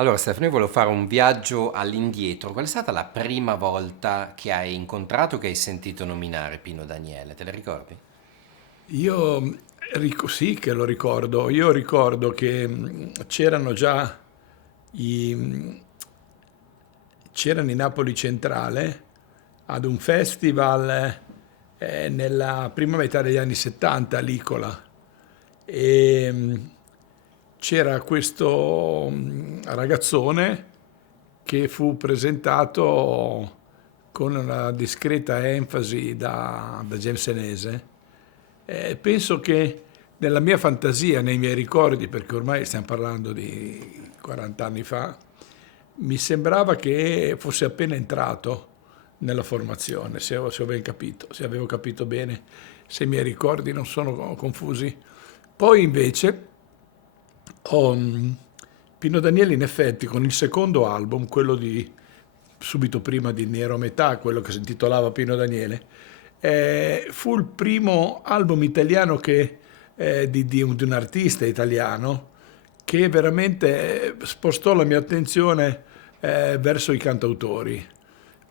Allora, Stefano, io volevo fare un viaggio all'indietro. Qual è stata la prima volta che hai incontrato, che hai sentito nominare Pino Daniele? Te le ricordi? Io sì che lo ricordo, io ricordo che c'erano già c'erano in Napoli Centrale ad un festival nella prima metà degli anni 70 a Licola e c'era questo ragazzone che fu presentato con una discreta enfasi da James Senese. Penso che nella mia fantasia, nei miei ricordi, perché ormai stiamo parlando di 40 anni fa, mi sembrava che fosse appena entrato nella formazione, se ho ben capito, se avevo capito bene, se i miei ricordi non sono confusi. Poi invece ho Pino Daniele in effetti con il secondo album, quello di subito prima di Nero a metà, quello che si intitolava Pino Daniele, fu il primo album italiano di un artista italiano che veramente spostò la mia attenzione verso i cantautori,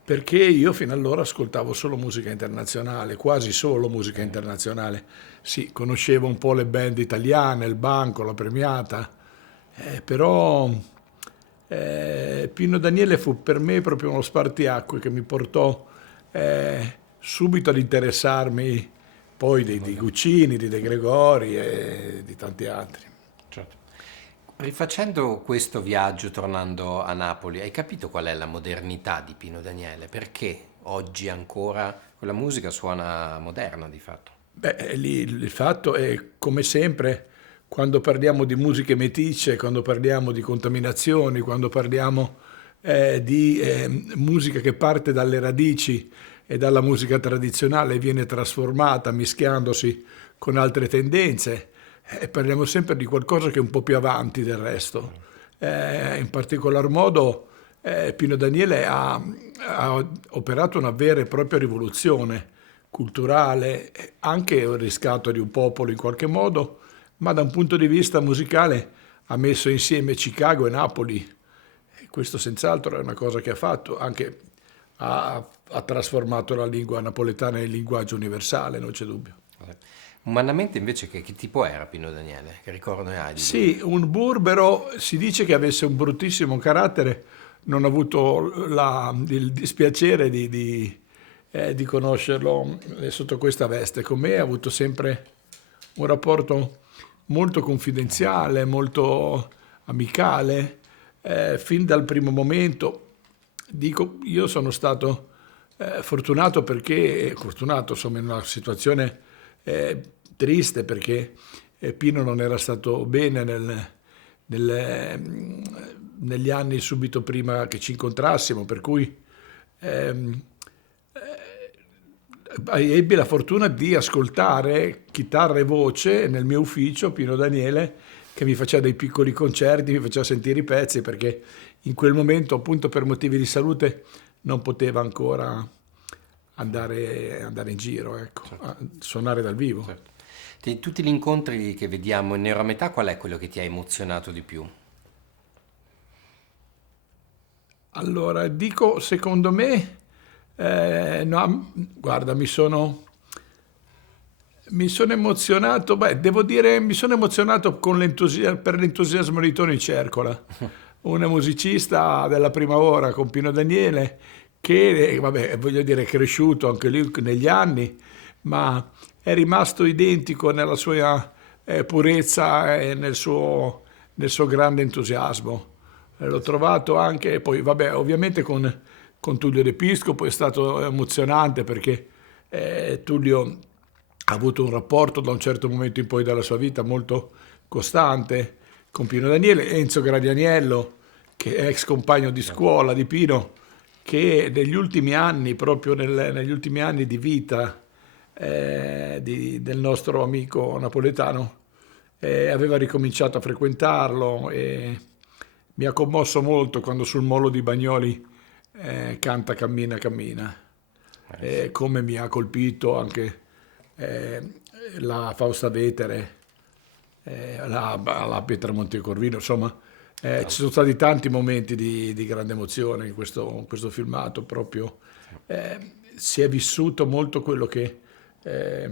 perché io fino allora ascoltavo solo musica internazionale, quasi solo musica internazionale. Sì, conoscevo un po' le band italiane, il Banco, la Premiata, però Pino Daniele fu per me proprio uno spartiacque che mi portò subito ad interessarmi poi di Guccini, di De Gregori e di tanti altri. Certo. Rifacendo questo viaggio, tornando a Napoli, hai capito qual è la modernità di Pino Daniele? Perché oggi ancora quella musica suona moderna di fatto? Beh, lì il fatto è, come sempre, quando parliamo di musiche meticce, quando parliamo di contaminazioni, quando parliamo di musica che parte dalle radici e dalla musica tradizionale e viene trasformata, mischiandosi con altre tendenze, parliamo sempre di qualcosa che è un po' più avanti del resto. In particolar modo Pino Daniele ha operato una vera e propria rivoluzione culturale, anche il riscatto di un popolo in qualche modo, ma da un punto di vista musicale ha messo insieme Chicago e Napoli. E questo senz'altro è una cosa che ha fatto, anche ha trasformato la lingua napoletana in linguaggio universale, non c'è dubbio. Umanamente invece che tipo era Pino Daniele? Che ricordo ne hai di lui? Sì, un burbero si dice che avesse un bruttissimo carattere, non ho avuto il dispiacere di conoscerlo sotto questa veste. Con me ha avuto sempre un rapporto molto confidenziale, molto amicale, fin dal primo momento. Dico, io sono stato fortunato perché, fortunato insomma in una situazione triste perché Pino non era stato bene nel- negli anni subito prima che ci incontrassimo, per cui ehm, ebbi la fortuna di ascoltare chitarra e voce nel mio ufficio, Pino Daniele, che mi faceva dei piccoli concerti, mi faceva sentire i pezzi perché in quel momento, appunto per motivi di salute, non poteva ancora andare in giro, ecco, Certo, a suonare dal vivo. certo. Di tutti gli incontri che vediamo in Nero a metà, qual è quello che ti ha emozionato di più? Allora, dico, secondo me, no, guarda, mi sono emozionato, beh, devo dire, mi sono emozionato per l'entusiasmo di Tony Cercola, un musicista della prima ora con Pino Daniele, che, vabbè, voglio dire, è cresciuto anche lui negli anni, ma è rimasto identico nella sua purezza e nel suo grande entusiasmo. L'ho trovato anche, poi vabbè, ovviamente con Tullio D'Episcopo è stato emozionante perché Tullio ha avuto un rapporto da un certo momento in poi della sua vita molto costante con Pino Daniele, Enzo Gradianiello, che è ex compagno di Certo. scuola di Pino, che negli ultimi anni, proprio negli ultimi anni di vita del nostro amico napoletano, aveva ricominciato a frequentarlo e mi ha commosso molto quando sul molo di Bagnoli canta Cammina, cammina. Sì. Come mi ha colpito anche eh, la Fausta Vetere, la Pietramonte Corvino, insomma, Ci sono stati tanti momenti di grande emozione in questo filmato, proprio si è vissuto molto eh,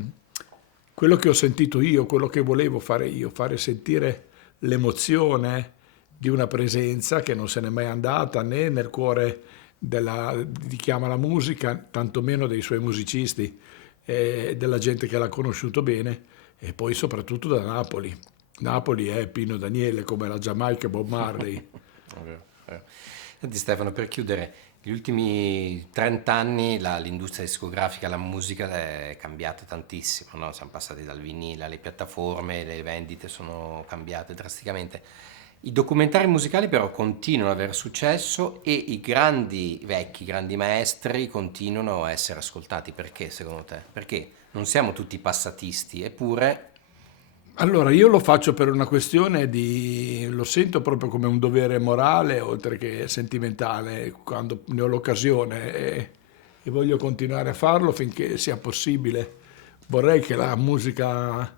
quello che ho sentito io, quello che volevo fare io, fare sentire l'emozione di una presenza che non se n'è mai andata né nel cuore di chi ama la musica, tantomeno dei suoi musicisti, della gente che l'ha conosciuto bene e poi soprattutto da Napoli. Napoli è Pino Daniele come la Giamaica e Bob Marley. È vero, è vero. Senti Stefano, per chiudere, gli ultimi 30 anni l'industria discografica, la musica è cambiata tantissimo, no? Siamo passati dal vinile alle piattaforme, le vendite sono cambiate drasticamente. I documentari musicali però continuano ad avere successo e i grandi vecchi, i grandi maestri continuano a essere ascoltati. Perché secondo te? Perché non siamo tutti passatisti, eppure... Allora, io lo faccio per una questione lo sento proprio come un dovere morale, oltre che sentimentale, quando ne ho l'occasione e voglio continuare a farlo finché sia possibile. Vorrei che la musica,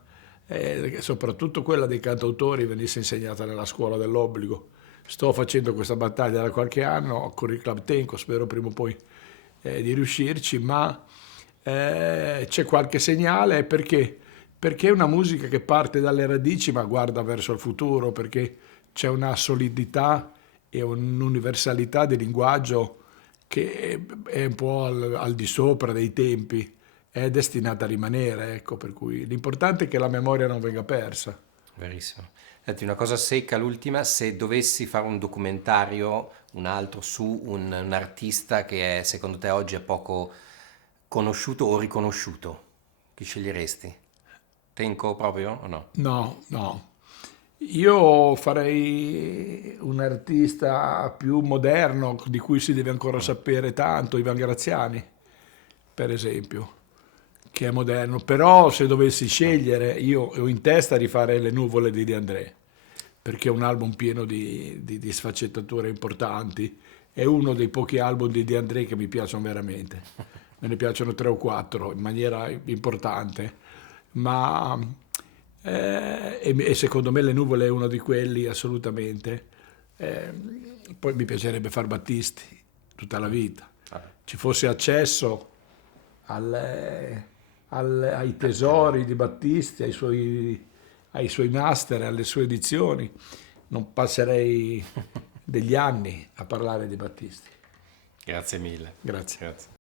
soprattutto quella dei cantautori, venisse insegnata nella scuola dell'obbligo. Sto facendo questa battaglia da qualche anno con il Club Tenco, spero prima o poi di riuscirci, ma c'è qualche segnale perché è una musica che parte dalle radici ma guarda verso il futuro, perché c'è una solidità e un'universalità di linguaggio che è un po' al di sopra dei tempi, è destinata a rimanere, ecco, per cui l'importante è che la memoria non venga persa. Verissimo. Senti, una cosa secca, l'ultima, se dovessi fare un documentario, un altro, su un artista che secondo te oggi è poco conosciuto o riconosciuto, chi sceglieresti? Tenco proprio o no? No, no. Io farei un artista più moderno di cui si deve ancora sapere tanto, Ivan Graziani, per esempio, che è moderno. Però se dovessi scegliere, io ho in testa di fare Le nuvole di De André, perché è un album pieno di sfaccettature importanti. È uno dei pochi album di De André che mi piacciono veramente. Me ne piacciono tre o quattro in maniera importante, ma e secondo me Le nuvole è uno di quelli assolutamente. Eh, Poi mi piacerebbe far Battisti tutta la vita. Vabbè. Ci fosse accesso ai tesori di Battisti, ai suoi master, alle sue edizioni, non passerei degli anni a parlare di Battisti. Grazie mille. Grazie. Grazie.